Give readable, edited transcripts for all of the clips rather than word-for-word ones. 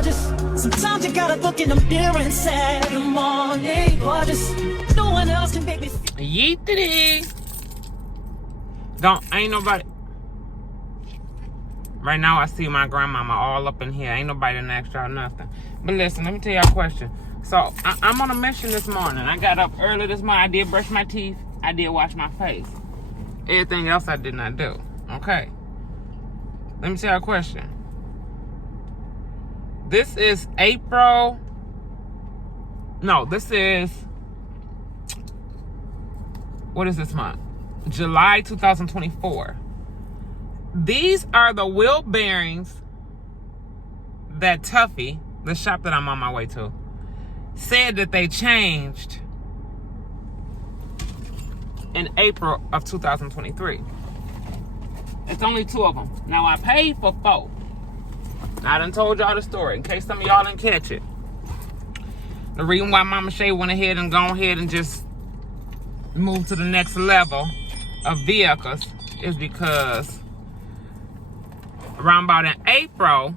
gorgeous. Sometimes you gotta look in the mirror and say, good morning, gorgeous. No one else can make me feel. Yeetity. Ain't nobody. Right now I see my grandmama all up in here. Ain't nobody done asked y'all nothing. But listen, let me tell y'all a question. So I'm on a mission this morning. I got up early this morning. I did brush my teeth. I did wash my face. Everything else I did not do. Okay. Let me tell you a question. This is April. No, this is. What is this month? July 2024. These are the wheel bearings that Tuffy, the shop that I'm on my way to, said that they changed in April of 2023. It's only 2 of them. Now, I paid for 4. I done told y'all the story in case some of y'all didn't catch it. The reason why Mama Shay went ahead and gone ahead and just moved to the next level of vehicles is because around about in April.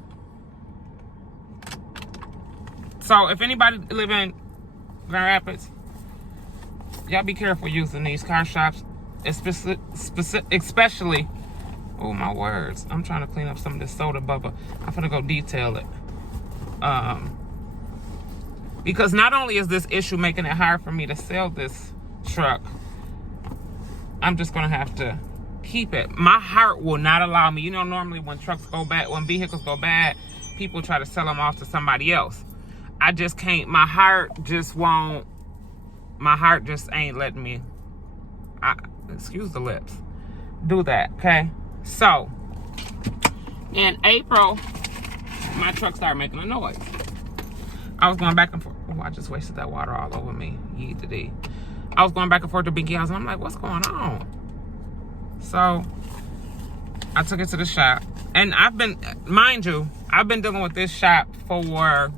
So if anybody live in Grand Rapids, y'all be careful using these car shops, especially. Oh my words! I'm trying to clean up some of this soda bubble. I'm gonna go detail it. Because not only is this issue making it hard for me to sell this truck, I'm just gonna have to keep it. My heart will not allow me. You know, normally when trucks go bad, when vehicles go bad, people try to sell them off to somebody else. I just can't. My heart just won't. My heart just ain't letting me. Excuse the lips. Do that, okay? So, in April, my truck started making a noise. I was going back and forth. Oh, I just wasted that water all over me. Yeetity. I was going back and forth to Binky House, and I'm like, what's going on? So, I took it to the shop. And I've been, mind you, I've been dealing with this shop for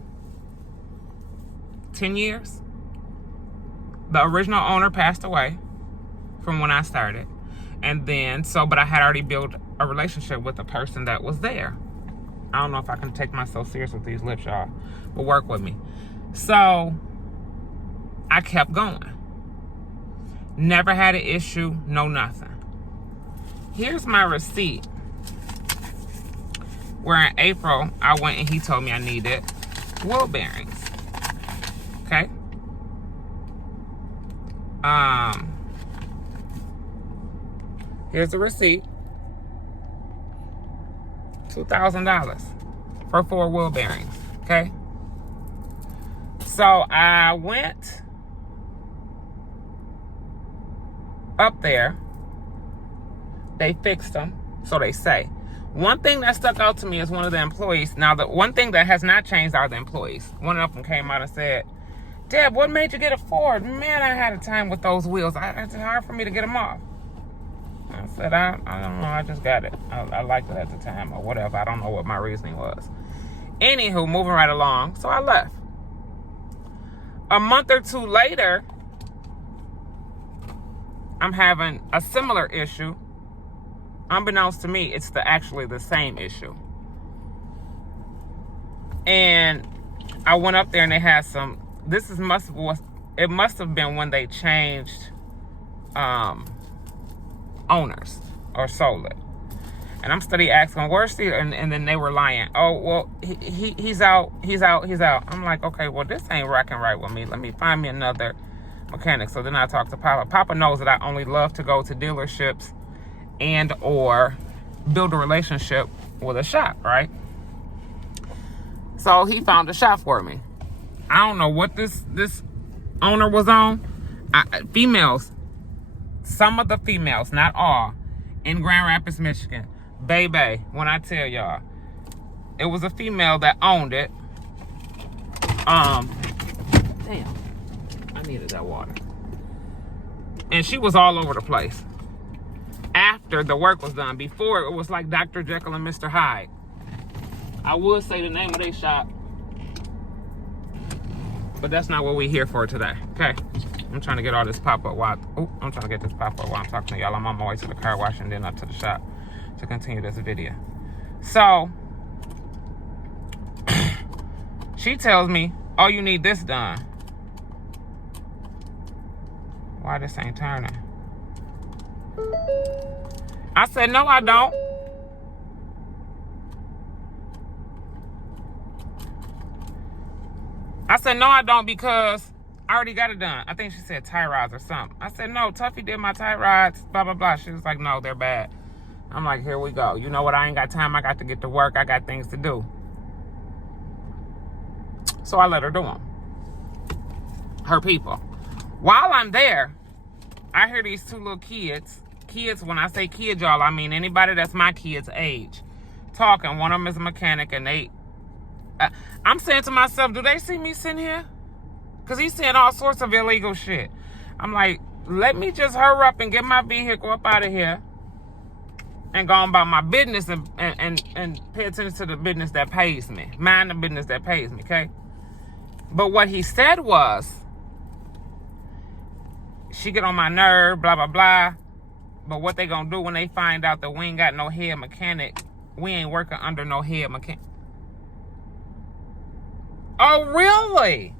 10 years. The original owner passed away from when I started. And then, but I had already built a relationship with the person that was there. I don't know if I can take myself serious with these lips, y'all, but work with me. So, I kept going. Never had an issue, no nothing. Here's my receipt. Where in April, I went and he told me I needed wheel bearings. Okay? Here's the receipt. $2,000 for 4 wheel bearings. Okay? So I went up there. They fixed them, so they say. One thing that stuck out to me is one of the employees. Now, the one thing that has not changed are the employees. One of them came out and said, Deb, what made you get a Ford? Man, I had a time with those wheels. It's hard for me to get them off. I said, I don't know. I just got it. I liked it at the time or whatever. I don't know what my reasoning was. Anywho, moving right along. So I left. A month or 2 later, I'm having a similar issue. Unbeknownst to me, it's actually the same issue. And I went up there and they had some. It must have been when they changed owners or sold it. And I'm steady asking, where's Steve? And then they were lying. Oh, well, he's out. I'm like, okay, well, this ain't rocking right with me. Let me find me another mechanic. So then I talked to Papa. Papa knows that I only love to go to dealerships and or build a relationship with a shop, right? So he found a shop for me. I don't know what this owner was on. Females, some of the females, not all, in Grand Rapids, Michigan. Baby, when I tell y'all, it was a female that owned it. Damn, I needed that water. And she was all over the place. After the work was done. Before, it was like Dr. Jekyll and Mr. Hyde. I would say the name of their shop, but that's not what we're here for today. Okay, I'm trying to get all this pop-up while I'm trying to get this pop-up while I'm talking to y'all. I'm on my way to the car wash and then up to the shop to continue this video. So She tells me, oh, you need this done. Why this ain't turning? I said, no, I don't. I said, no, I don't, because I already got it done. I think she said tie rods or something. I said, no, Tuffy did my tie rods, blah, blah, blah. She was like, no, they're bad. I'm like, here we go. You know what? I ain't got time. I got to get to work. I got things to do. So I let her do them. Her people. While I'm there, I hear these two little kids. Kids, when I say kids, y'all, I mean anybody that's my kid's age. Talking. One of them is a mechanic, and I'm saying to myself, do they see me sitting here? Because he's saying all sorts of illegal shit. I'm like, let me just hurry up and get my vehicle up out of here and go on about my business and pay attention to the business that pays me. Mind the business that pays me, okay? But what he said was, she get on my nerve, blah, blah, blah. But what they gonna do when they find out that we ain't got no head mechanic, we ain't working under no head mechanic. Oh, really?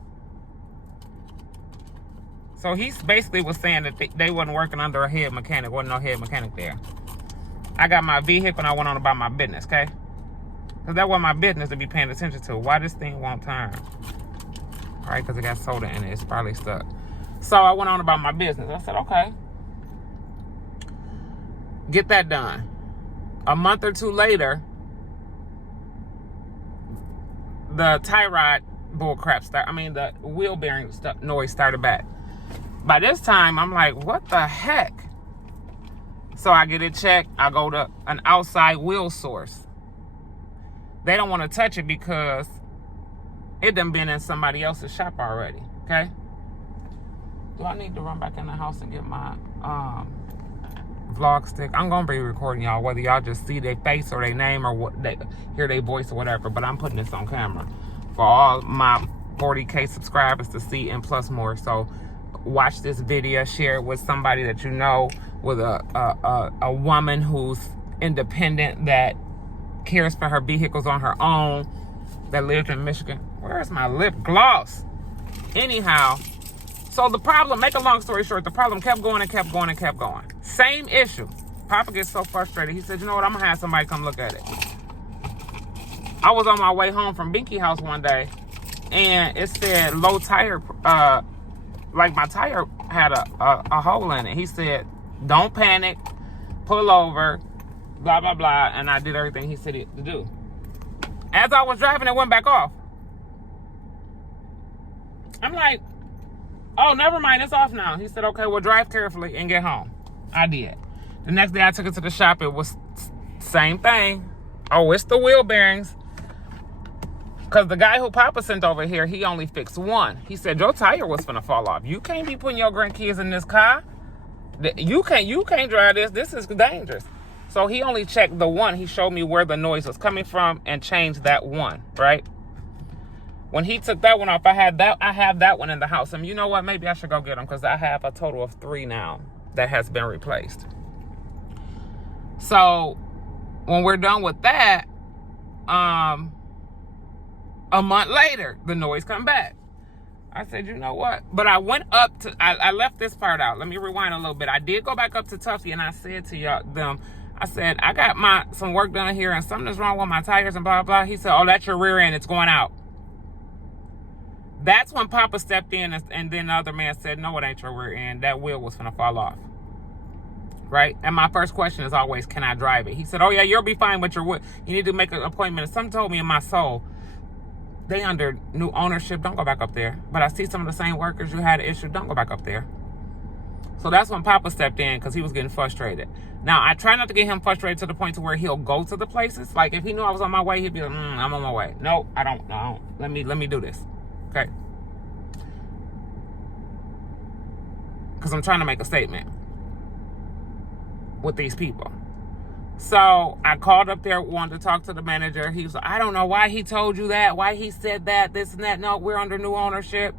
So he basically was saying that they wasn't working under a head mechanic. Wasn't no head mechanic there. I got my vehicle and I went on about my business, okay? Because that wasn't my business to be paying attention to. Why this thing won't turn? All right, because it got soda in it. It's probably stuck. So I went on about my business. I said, okay. Get that done. A month or two later, the tie rod bullcrap the wheel bearing noise started back. By this time, I'm like, what the heck? So I get it checked. I go to an outside wheel source. They don't want to touch it because it done been in somebody else's shop already, okay? Do I need to run back in the house and get my vlog stick? I'm going to be recording y'all, whether y'all just see their face or their name or what they hear their voice or whatever, but I'm putting this on camera for all my 40K subscribers to see and plus more. So watch this video, share it with somebody that you know, with a woman who's independent, that cares for her vehicles on her own, that lives in Michigan. Where's my lip gloss? Anyhow, so the problem, make a long story short, the problem kept going and kept going and kept going. Same issue. Papa gets so frustrated. He said, you know what, I'm going to have somebody come look at it. I was on my way home from Binky House one day, and it said low tire, like my tire had a hole in it. He said, don't panic, pull over, blah, blah, blah. And I did everything he said to do. As I was driving, it went back off. I'm like, oh, never mind, it's off now. He said, okay, well, drive carefully and get home. I did. The next day I took it to the shop. It was same thing. Oh, it's the wheel bearings. Because the guy who Papa sent over here, he only fixed one. He said, your tire was finna fall off. You can't be putting your grandkids in this car. You can't drive this. This is dangerous. So he only checked the one. He showed me where the noise was coming from and changed that one, right? When he took that one off, I have that one in the house. And you know what? Maybe I should go get them because I have a total of 3 now that has been replaced. So when we're done with that, a month later, the noise come back. I said, you know what? But I went up to, I left this part out. Let me rewind a little bit. I did go back up to Tuffy and I said to them, I said, I got some work done here and something's wrong with my tires and blah, blah, blah. He said, oh, that's your rear end. It's going out. That's when Papa stepped in and then the other man said, no, it ain't your rear end. That wheel was going to fall off. Right? And my first question is always, can I drive it? He said, oh, yeah, you'll be fine with your wheel. You need to make an appointment. And something told me in my soul, they under new ownership. Don't go back up there. But I see some of the same workers you had an issue. Don't go back up there. So that's when Papa stepped in because he was getting frustrated. Now, I try not to get him frustrated to the point to where he'll go to the places. Like, if he knew I was on my way, he'd be like, I'm on my way. No, I don't. Let me do this. Okay? Because I'm trying to make a statement with these people. So I called up there, wanted to talk to the manager. He was like, I don't know why he told you that, why he said that, this and that. No, we're under new ownership.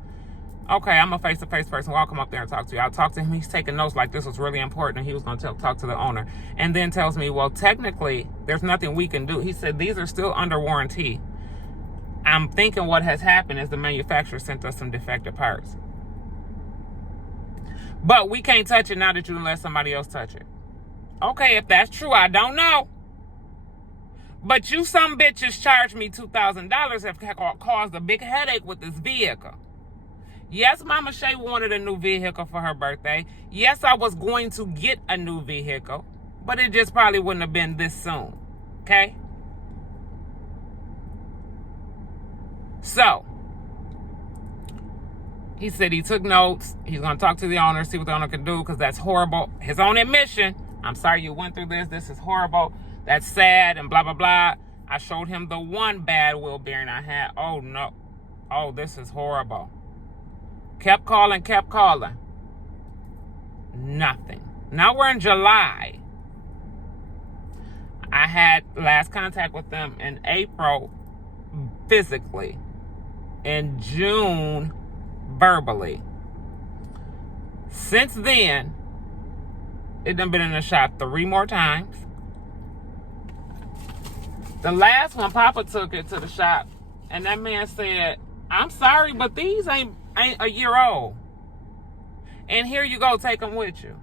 Okay, I'm a face-to-face person. Well, I'll come up there and talk to you. I'll talk to him. He's taking notes like this was really important, and he was going to talk to the owner. And then tells me, well, technically, there's nothing we can do. He said, these are still under warranty. I'm thinking what has happened is the manufacturer sent us some defective parts. But we can't touch it now that you let somebody else touch it. Okay, if that's true, I don't know. But you some bitches charged me $2,000 have caused a big headache with this vehicle. Yes, Mama Shay wanted a new vehicle for her birthday. Yes, I was going to get a new vehicle, but it just probably wouldn't have been this soon. Okay? So, he said he took notes. He's going to talk to the owner, see what the owner can do, because that's horrible. His own admission. I'm sorry you went through this. This is horrible. That's sad and blah, blah, blah. I showed him the one bad wheel bearing I had. Oh, no. Oh, this is horrible. Kept calling. Nothing. Now we're in July. I had last contact with them in April physically. In June verbally. Since then, it done been in the shop 3 more times. The last one, Papa took it to the shop, and that man said, I'm sorry, but these ain't a year old. And here you go, take them with you.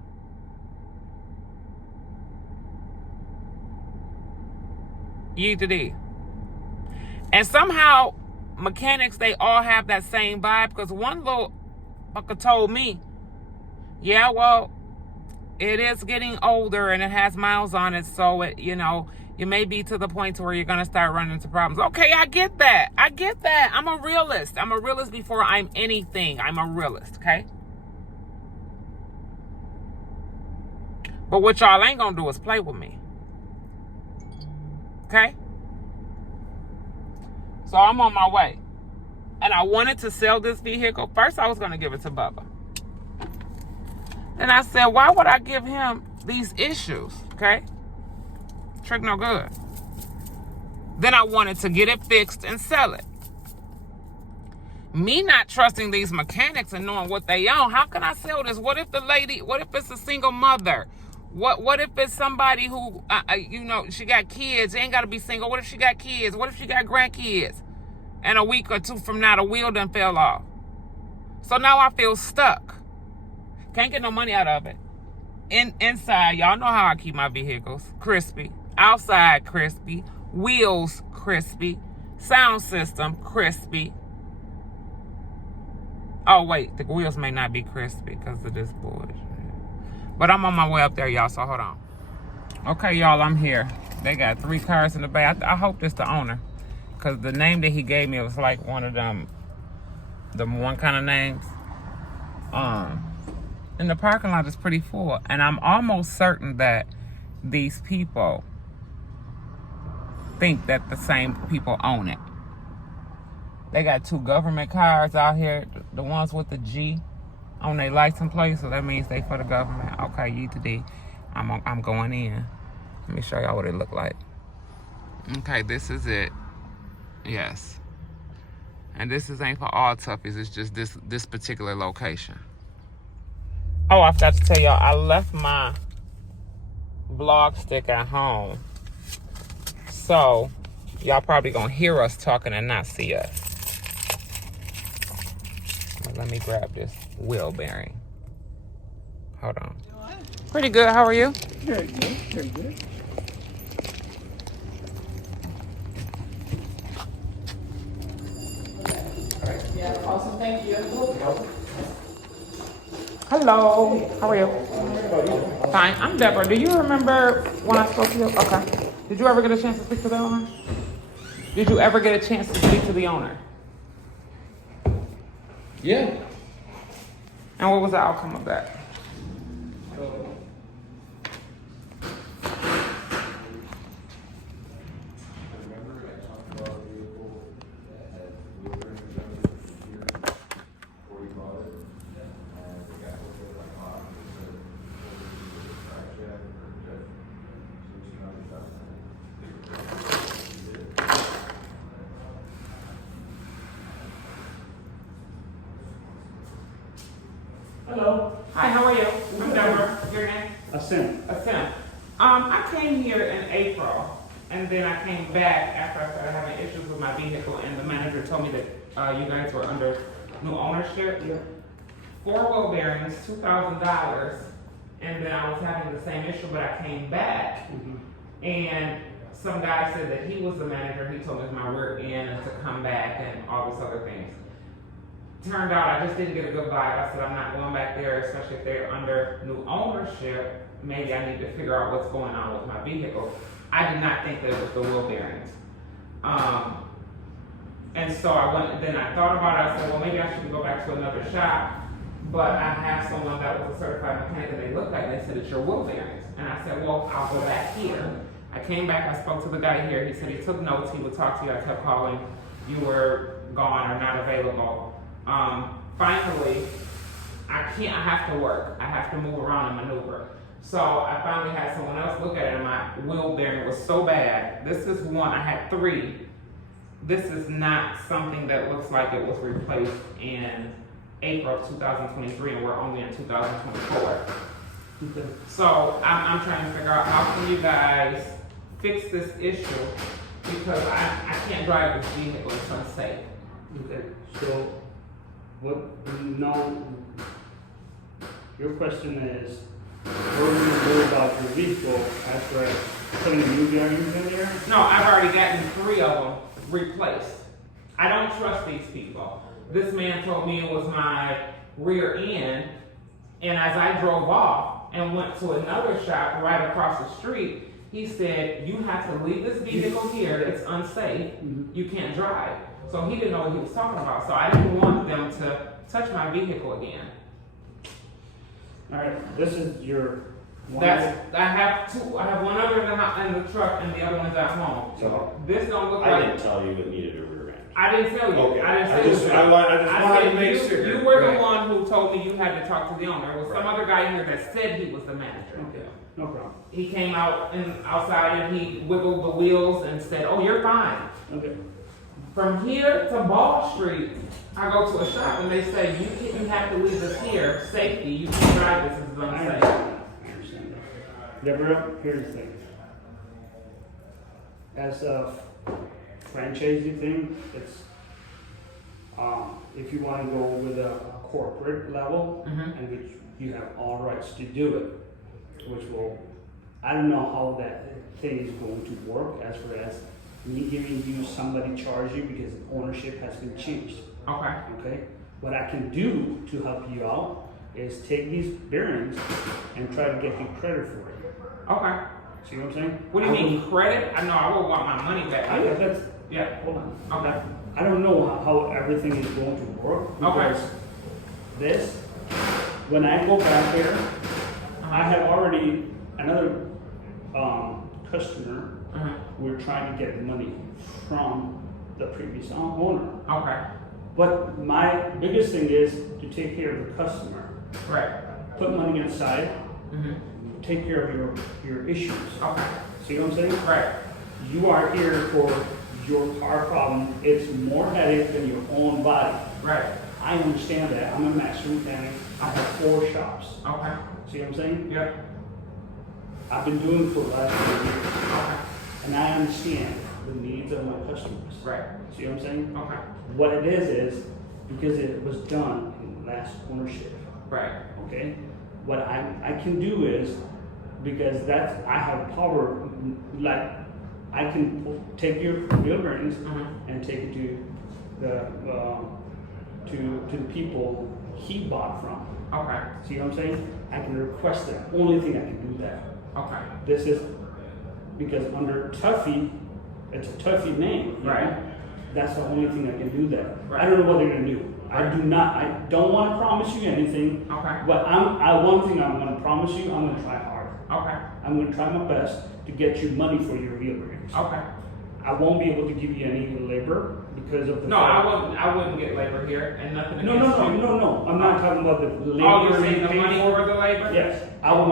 You to D. And somehow, mechanics, they all have that same vibe, because one little fucker told me, yeah, well, it is getting older and it has miles on it, so it, you know, you may be to the point to where you're going to start running into problems. Okay, I get that. I'm a realist. I'm a realist before I'm anything. I'm a realist, okay? But what y'all ain't going to do is play with me. Okay? So I'm on my way. And I wanted to sell this vehicle. First, I was going to give it to Bubba. And I said, why would I give him these issues? Okay? Trick no good. Then I wanted to get it fixed and sell it. Me not trusting these mechanics and knowing what they own, how can I sell this? What if it's a single mother? What if it's somebody who, you know, she got kids, ain't got to be single. What if she got kids? What if she got grandkids? And a week or two from now, the wheel done fell off. So now I feel stuck. Can't get no money out of it. Inside, y'all know how I keep my vehicles. Crispy. Outside, crispy. Wheels, crispy. Sound system, crispy. Oh, wait. The wheels may not be crispy because of this bullshit. But I'm on my way up there, y'all, so hold on. Okay, y'all, I'm here. They got 3 cars in the back. I hope it's the owner, because the name that he gave me was like one of them one kind of names. And the parking lot is pretty full. And I'm almost certain that these people think that the same people own it. They got 2 government cars out here. The ones with the G on their license plate, so that means they for the government. Okay, you today. I'm going in. Let me show y'all what it look like. Okay, this is it. Yes. And this ain't for all toughies. It's just this particular location. Oh, I forgot to tell y'all, I left my vlog stick at home. So, y'all probably gonna hear us talking and not see us. Let me grab this wheel bearing. Hold on. Pretty good. How are you? Very good. Very good. Yeah, awesome. Thank you. Hello. How are you? Fine. I'm Deborah. Do you remember when I spoke to you? Okay. Did you ever get a chance to speak to the owner? Did you ever get a chance to speak to the owner? Yeah. And what was the outcome of that? Hello. Hi, how are you? I'm Deborah. Your name? Ascent. Ascent. I came here in April, And then I came back after I started having issues with my vehicle, and the manager told me that you guys were under new ownership. Yeah. 4 wheel bearings, $2,000, and then I was having the same issue, but I came back, and some guy said that he was the manager. He told me it was my rear end and to come back and all these other things. Turned out I just didn't get a good vibe. I said I'm not going back there, especially if they're under new ownership. Maybe I need to figure out what's going on with my vehicle. I did not think that it was the wheel bearings. And so I went, then I thought about it. I said, well, maybe I should go back to another shop. But I have someone that was a certified mechanic and they looked like they said it's your wheel bearings. And I said, well, I'll go back here. I came back, I spoke to the guy here. He said he took notes, he would talk to you. I kept calling, you were gone or not available. Finally, I have to work. I have to move around and maneuver. So I finally had someone else look at it, and my wheel bearing was so bad. This is one, I had 3. This is not something that looks like it was replaced in April of 2023, and we're only in 2024. So I'm trying to figure out how can you guys fix this issue, because I can't drive this vehicle, it's unsafe. Okay, so what, no, your question is, what do you do about your vehicle after putting new bearings in there? No, I've already gotten 3 of them replaced. I don't trust these people. This man told me it was my rear end, and as I drove off and went to another shop right across the street, he said, you have to leave this vehicle here, it's unsafe, you can't drive. So he didn't know what he was talking about, so I didn't want them to touch my vehicle again. All right, this is your one. I have 2, I have one other in the truck and the other one's at home. So This don't look I like. didn't tell you it needed a rear end. I didn't tell you. Okay. I didn't I say just- you. I wanted to make you, sure. You were the Right. one who told me you had to talk to the owner. It was some Right. other guy here that said he was the manager. Okay, no problem. He came out and outside and he wiggled the wheels and said, "Oh, you're fine." Okay, From here to Ball Street, I go to a shop and they say you have to leave this here. Safety. You can't drive this. This is I unsafe. understand that. Deborah, here's the thing. As a franchisee thing, it's, if you want to go with a corporate level, and which you have all rights to do it, which will, I don't know how that thing is going to work as far as me giving you somebody charge you because ownership has been changed. Okay. Okay? What I can do to help you out is take these bearings and try to get you credit for it. Okay. See what I'm saying? What do you mean credit? I know I will want my money back. That's, Yeah. hold on. Okay. I don't know how everything is going to work because this, when I go back there, I have already another customer. We're trying to get money from the previous owner. Okay. But my biggest thing is to take care of the customer. Right. Put money aside, take care of your issues. Okay. See what I'm saying? Right. You are here for your car problem. It's more headache than your own body. Right. I understand that. I'm a master mechanic. I have 4 shops. Okay. See what I'm saying? Yep. I've been doing it for the last 4 years. Okay. And I understand the needs of my customers. Right. See what I'm saying? Okay. What it is because it was done in last ownership. Right. Okay? What I can do is, because I have power, like, I can take your wheel bearings and take it to the people he bought from. Okay. See what I'm saying? I can request that. Only thing I can do that. Okay. This is because under Tuffy, it's a Tuffy name. you Right. know? That's the only thing I can do that. Right. I don't know what they're gonna do. Right. I don't want to promise you anything. Okay. But one thing I'm gonna promise you, I'm gonna try hard. Okay. I'm gonna try my best to get you money for your wheel bearings. Okay. I won't be able to give you any labor because of the No, I wouldn't get labor here and nothing No, against you. no. I'm not talking about the labor. Oh, you're saying you the pay money for the labor? Yes, I would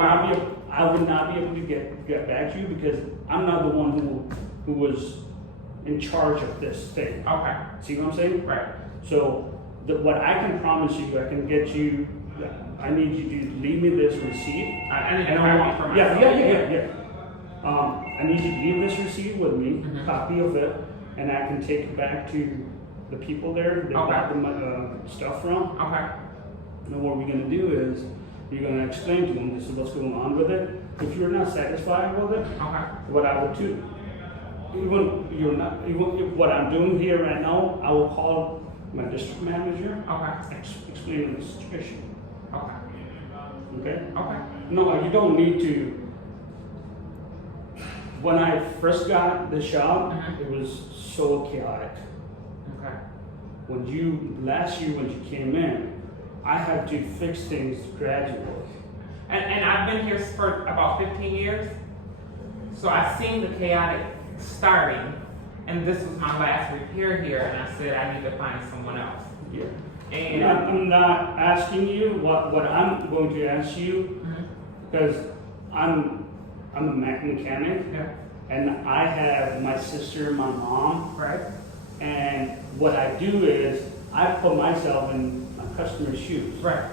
not be able to get back to you because I'm not the one who was in charge of this thing. Okay. See what I'm saying? Right. So what I can promise you, I can get you. I need you to leave me this receipt. I need to And copy for myself. yeah. I need you to leave this receipt with me, copy of it, and I can take it back to the people there that got the stuff from. Okay. And what we're gonna do is, you're gonna explain to them, this is what's going on with it. If you're not satisfied with it, Okay. what I would do, even what I'm doing here right now, I will call my district manager, Okay. explain the situation. Okay. Okay? Okay. No, you don't need to. When I first got the shop, it was so chaotic. Okay. Last year when you came in, I had to fix things gradually. And I've been here for about 15 years, so I've seen the chaotic starting, and this was my last repair here, and I said I need to find someone else. Yeah. And I'm not asking you what I'm going to ask you, because I'm a mechanic, yeah, and I have my sister, my mom, right, and what I do is I put myself in my customer's shoes, right,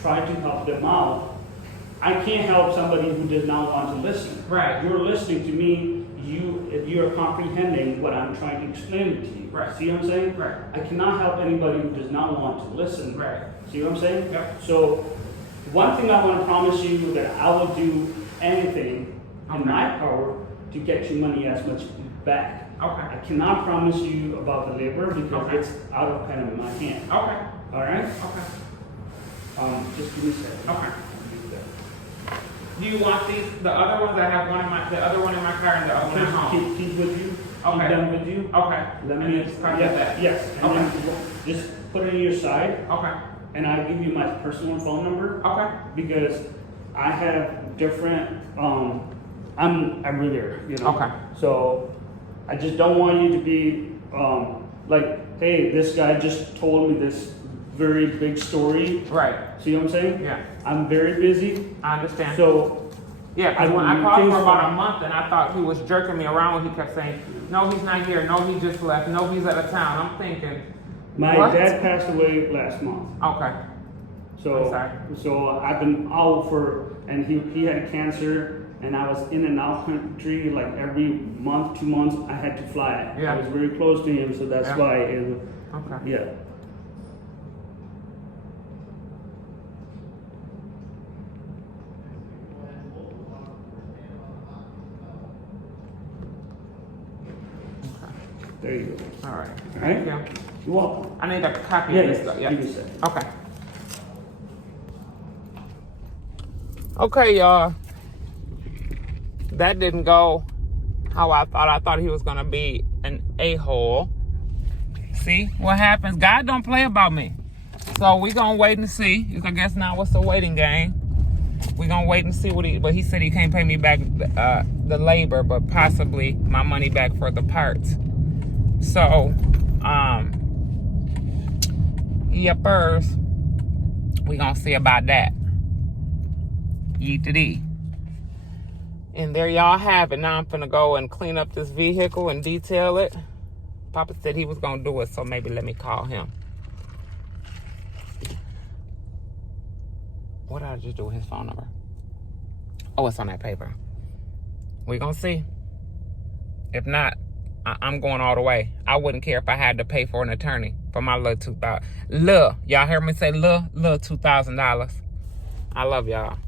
try to help them out. I can't help somebody who does not want to listen. right, You're listening to me. You're comprehending what I'm trying to explain to you. Right. See what I'm saying? right, I cannot help anybody who does not want to listen. right. See what I'm saying? Yep. So, one thing I want to promise you that I will do anything in my power to get your money as much back. Okay. I cannot promise you about the labor because Okay. it's out of kind of my hand. Okay. All right? Okay. Just give me a second. Okay. Do you want these? The other ones I have the other one in my car and the other one at Just home. keep with you. Okay. Keep them with you. Okay. Let And me then just copy that. Yes. And Okay. then just put it in your side, Okay. and I'll give you my personal phone number Okay. because I have different. I'm a reader, you know. Okay. So I just don't want you to be like, hey, this guy just told me this very big story. Right. See what I'm saying? Yeah. I'm very busy, I understand. so Yeah, because when I I- called for things- about a month and I thought he was jerking me around, he kept saying, no, he's not here. No, he just left. No, he's out of town. I'm thinking, my what? dad passed away last month. Okay. So, I'm sorry. so I've been out and he had cancer, and I was in and out country like every month, 2 months. I had to fly. Yeah. I was very close to him, so that's Yeah. why. Okay. Yeah. There you go. All right. All Thank right. you. You're welcome. I need a copy Yeah, of this yeah. stuff. Yeah. Give me a second. Okay. Okay, y'all. That didn't go how I thought. I thought he was gonna be an a-hole. See what happens? God don't play about me. So we gonna wait and see. I guess now it's a waiting game. We gonna wait and see but he said he can't pay me back the labor, but possibly my money back for the parts. So, yepers, we gonna see about that. Yeet-a-dee. And there y'all have it. Now I'm finna go and clean up this vehicle and detail it. Papa said he was gonna do it, so maybe let me call him. What did I just do with his phone number? Oh, it's on that paper. We gonna see. If not, I'm going all the way. I wouldn't care if I had to pay for an attorney for my little $2,000. Y'all heard me say little $2,000. I love y'all.